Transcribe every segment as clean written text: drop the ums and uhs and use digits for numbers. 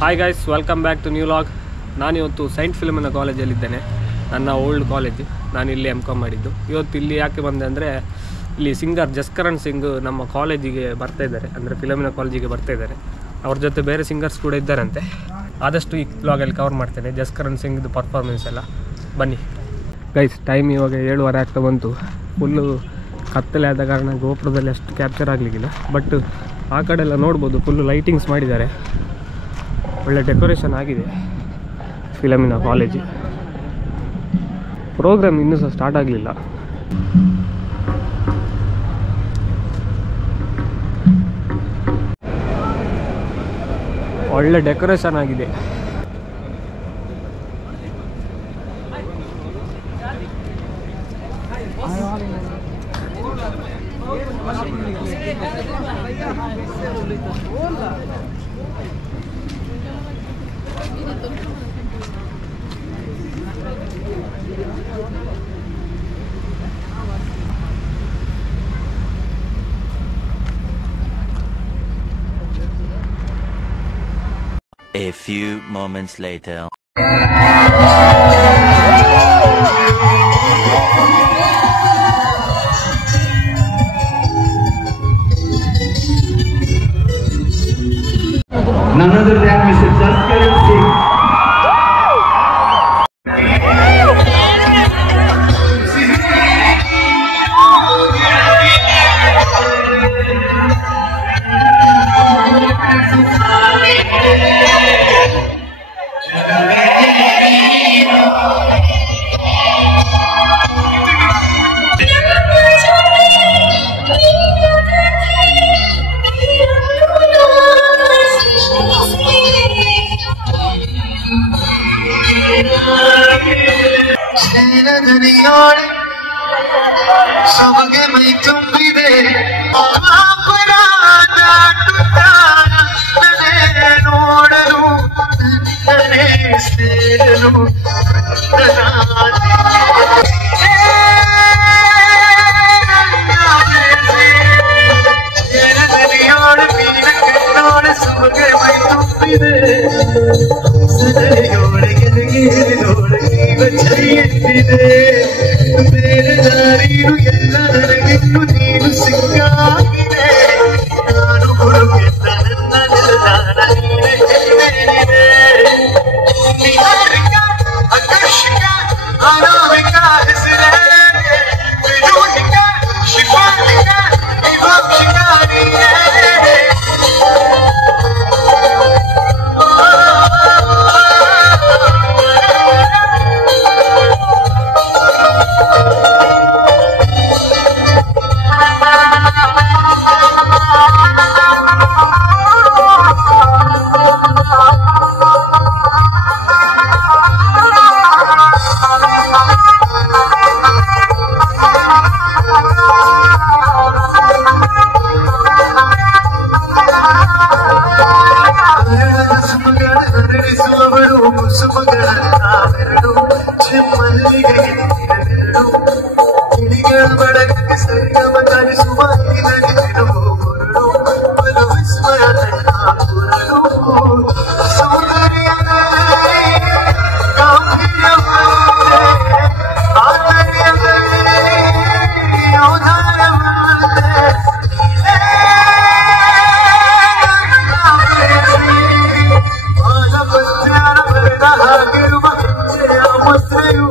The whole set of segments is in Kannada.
Hi guys, welcome back to new vlog. ನಾನಿವತ್ತು ಸೈಂಟ್ ಫಿಲಮಿನ ಕಾಲೇಜಲ್ಲಿದ್ದೇನೆ, ನನ್ನ ಓಲ್ಡ್ ಕಾಲೇಜ್. ನಾನಿಲ್ಲಿ M.Com ಮಾಡಿದ್ದು. ಇವತ್ತು ಇಲ್ಲಿ ಯಾಕೆ ಬಂದೆ ಅಂದರೆ, ಇಲ್ಲಿ ಸಿಂಗರ್ ಜಸ್ಕರಣ್ ಸಿಂಗ್ ನಮ್ಮ ಕಾಲೇಜಿಗೆ ಬರ್ತಾ ಇದ್ದಾರೆ, ಅಂದರೆ ಫಿಲಮಿನ ಕಾಲೇಜಿಗೆ ಬರ್ತಾ ಇದ್ದಾರೆ. ಅವ್ರ ಜೊತೆ ಬೇರೆ ಸಿಂಗರ್ಸ್ ಕೂಡ ಇದ್ದಾರಂತೆ. ಆದಷ್ಟು ಈ ವ್ಲಾಗಲ್ಲಿ ಕವರ್ ಮಾಡ್ತೇನೆ ಜಸ್ಕರಣ್ ಸಿಂಗ್ದು ಪರ್ಫಾರ್ಮೆನ್ಸ್ ಎಲ್ಲ. ಬನ್ನಿ ಗೈಸ್, ಟೈಮ್ ಇವಾಗ 7:15 ಆಗ್ತಾ ಬಂತು. ಫುಲ್ಲು ಕತ್ತಲೆ ಆದ ಕಾರಣ ಗೋಪುರದಲ್ಲಿ ಅಷ್ಟು ಕ್ಯಾಪ್ಚರ್ ಆಗಲಿಕ್ಕಿಲ್ಲ. ಬಟ್ ಆ ಕಡೆ ಎಲ್ಲ ನೋಡ್ಬೋದು, ಫುಲ್ಲು ಲೈಟಿಂಗ್ಸ್ ಮಾಡಿದ್ದಾರೆ, ಒಳ್ಳೆ ಡೆಕೋರೇಷನ್ ಆಗಿದೆ ಫಿಲಮಿನ ಕಾಲೇಜ್. ಪ್ರೋಗ್ರಾಮ್ ಇನ್ನೂ ಸಹ ಸ್ಟಾರ್ಟ್ ಆಗಲಿಲ್ಲ. ಒಳ್ಳೆ ಡೆಕೋರೇಷನ್ ಆಗಿದೆ. A few moments later. None other than Mr. Jaskarn Singh. सबके मई ತುಂಬಿದೆ ನೋಡಲು ಸೇರಲು सबके मई ತುಂಬಿದೆ ಬೇರೆ ದಾರಿಯು ಎಲ್ಲ ನನಗಿನ್ನು ನೀನು ಸಿಕ್ಕಾಗಿದೆ. ನಾನು ಹುಡುಕಿದ್ದ ನನ್ನ ನಿಲ್ದಾಣ ನೀನೇ ಹೇಳಿದೆ. ನಿಹಾರಿಕ ಆಕರ್ಷಕ ಅನಾಮಿಕ ಹೆಸರೇ ವಿನೂತಿಕ ಶಿಫಾನಿಕ ವಿಭಾಕ್ಷಿಕ ನೀನೇ. ನಡೆಸುವವಳು ಕುಸುಮಗಳ ನಾವೆರಡು ಚೆಮ್ಮಲ್ಲಿಗೆ ಗಿಳಿಗಳ ಬಳಗಕ್ಕೆ ಸಂಗಮ ಕಲಿಸುವ ನಿನಗೆರಡು ಹೊರಡು ಬಲು ವಿಸ್ಮಯ ಹೊರಡು ಸೌಂದರ್ಯದ ಆಗಿರುವ ಮುದ್ರೆಯು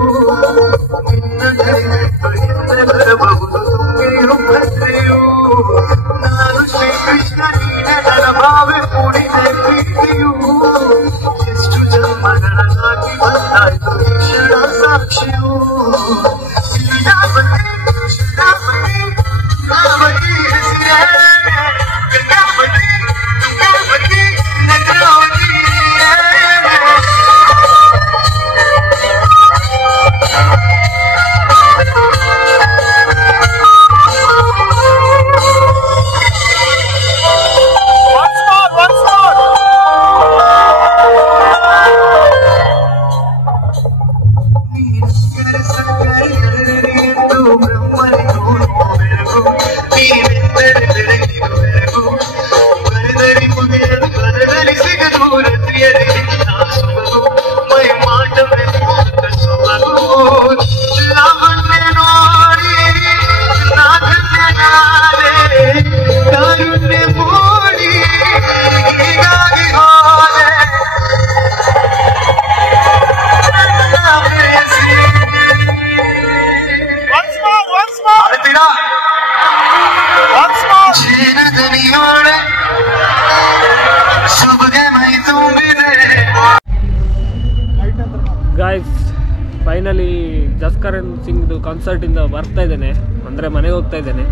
ಜಸ್ಕರಣ್ ಸಿಂಗ್ದು ಕಾನ್ಸರ್ಟಿಂದ ಬರ್ತಾ ಇದ್ದೇನೆ, ಅಂದರೆ ಮನೆಗೆ ಹೋಗ್ತಾ ಇದ್ದೇನೆ.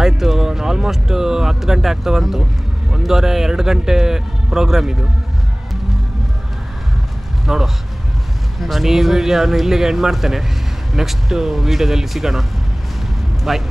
ಆಯಿತು, ಆಲ್ಮೋಸ್ಟ್ 10 ಗಂಟೆ ಆಗ್ತಾ ಬಂತು. 1:30-2 ಗಂಟೆ ಪ್ರೋಗ್ರಾಮ್ ಇದು. ನೋಡುವ, ನಾನು ಈ ವಿಡಿಯೋನ ಇಲ್ಲಿಗೆ ಎಂಡ್ ಮಾಡ್ತೇನೆ. ನೆಕ್ಸ್ಟ್ ವಿಡಿಯೋದಲ್ಲಿ ಸಿಗೋಣ. ಬಾಯ್.